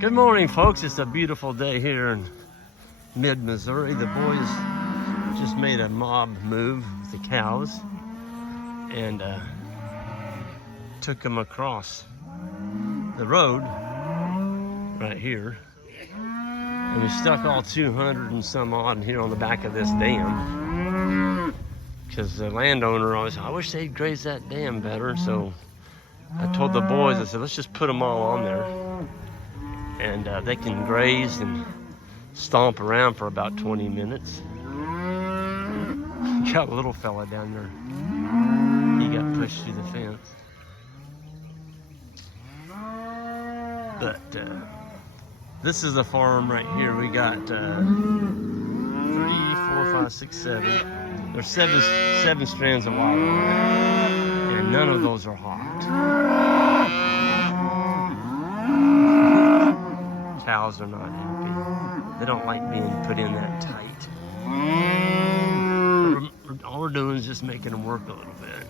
Good morning, folks. It's a beautiful day here in mid-Missouri. The boys just made a mob move with the cows and took them across the road right here. And we stuck all 200 and some odd here on the back of this dam because the landowner always, I wish they'd graze that dam better. So I told the boys, I said, let's just put them all on there. And they can graze and stomp around for about 20 minutes. Got a little fella down there. He got pushed through the fence. But this is the farm right here. We got 3, 4, 5, 6, 7. There's seven strands of wire, and none of those are hot. Cows are not happy. They don't like being put in that tight. All we're doing is just making them work a little bit.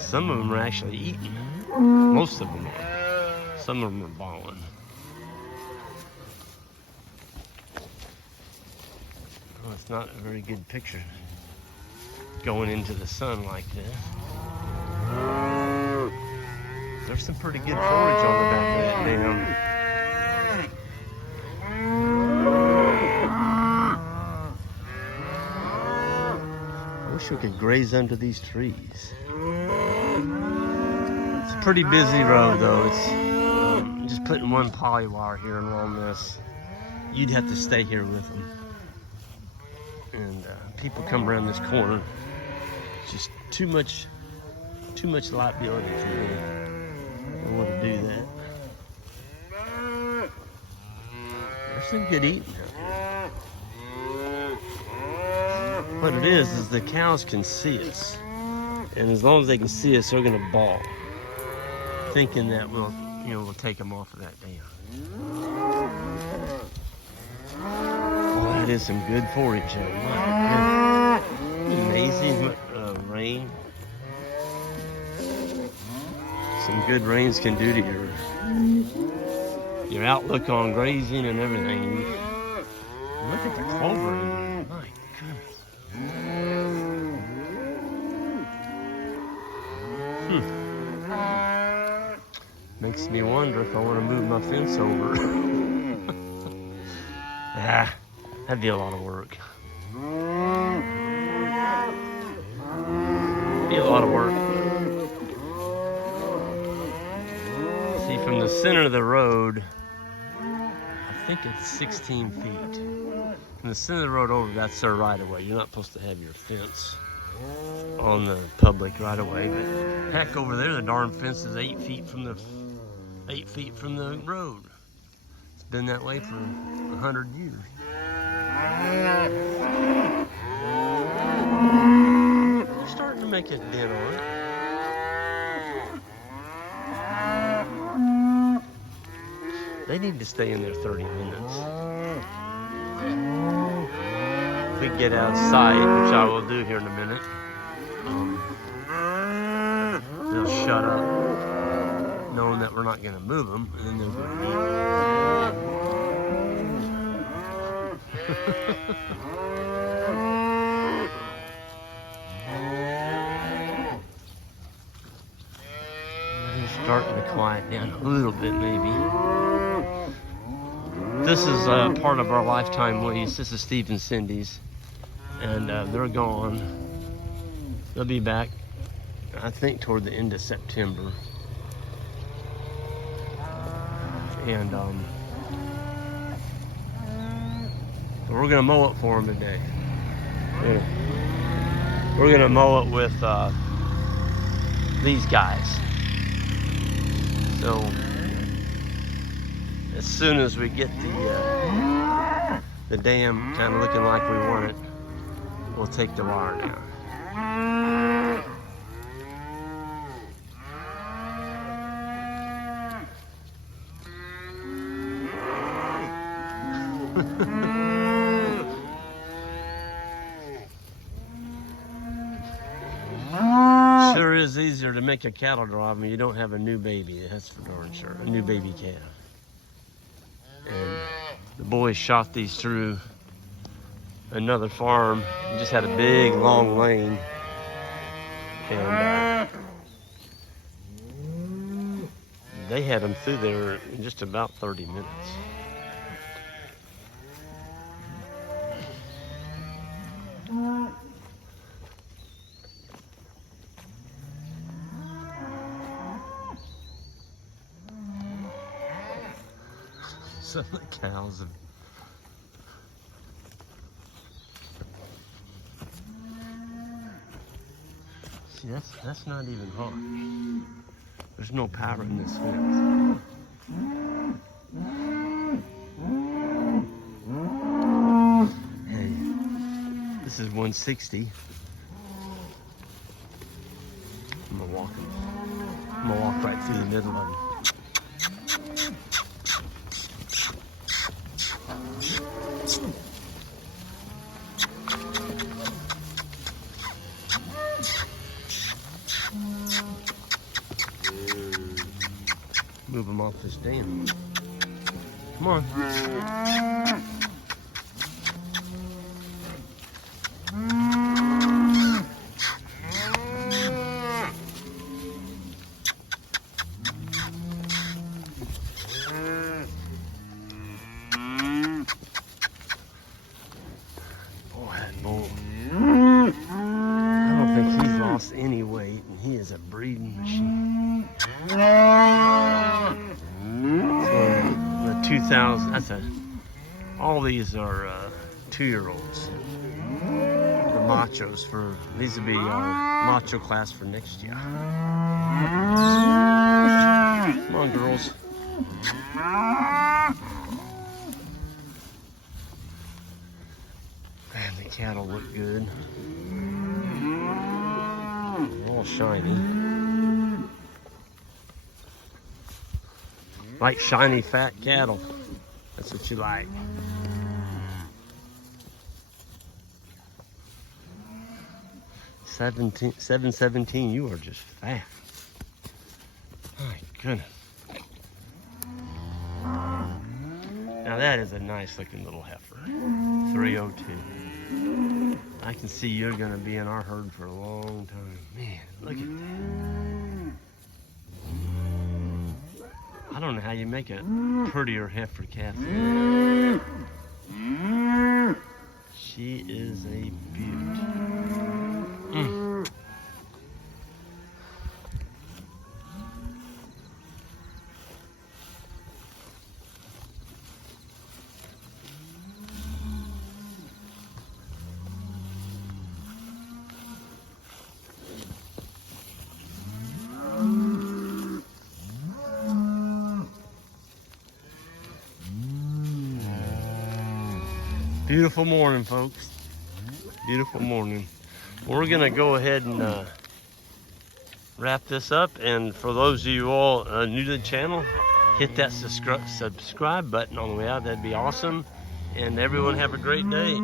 Some of them are actually eating. Most of them are. Some of them are bawling. Well, it's not a very good picture going into the sun like this. There's some pretty good forage on the back of that dam. I wish we could graze under these trees. It's a pretty busy road though. It's just putting one poly wire here along this. You'd have to stay here with them. And people come around this corner. It's just too much liability for me. I want to do that. There's some good eating out here. What it is the cows can see us. And as long as they can see us, they're going to bawl. Thinking that we'll take them off of that dam. Oh, that is some good forage there. My goodness. Amazing what rain. Some good rains can do to your outlook on grazing and everything. Look at the clover in here. My goodness. Makes me wonder if I want to move my fence over. That'd be a lot of work. Be a lot of work. From the center of the road, I think it's 16 feet. From the center of the road over, that's their right of way. You're not supposed to have your fence on the public right of way, but heck, over there, the darn fence is 8 feet from the road. It's been that way for 100 years. They're starting to make a dent on it. They need to stay in there 30 minutes. If we get outside, which I will do here in a minute, they'll shut up, knowing that we're not going to move them, and then they'll go eat. Starting to quiet down a little bit, maybe. This is part of our lifetime lease. This is Steve and Cindy's, and they're gone. They'll be back, I think, toward the end of September. And we're gonna mow it for them today. Yeah. We're gonna mow it with these guys. So as soon as we get the dam kind of looking like we want it, we'll take the wire down. Sure is easier easier to make a cattle drive when you don't have a new baby. That's for darn sure. A new baby calf. And the boys shot these through another farm. It just had a big long lane. And they had them through there in just about 30 minutes. Some of the cows have see, that's not even hot. There's no power in this fence. Hey, this is 160. I'm gonna walk right through the middle of it. Move them off this dam. Come on. Boy, that bull. I don't think he's lost any weight, and he is a breeding machine. The 2000, all these are 2-year-olds. The machos these will be our macho class for next year. Come on, girls. Man, the cattle look good. All shiny. Like shiny, fat cattle. That's what you like. $7.17, you are just fat. My goodness. Now that is a nice looking little heifer. 302. I can see you're gonna be in our herd for a long time. Man, look at that. I don't know how you make a prettier heifer calf. She is a beaut. Beautiful morning, folks. Beautiful morning. We're gonna go ahead and wrap this up. And for those of you all new to the channel, hit that subscribe button on the way out. That'd be awesome. And everyone have a great day.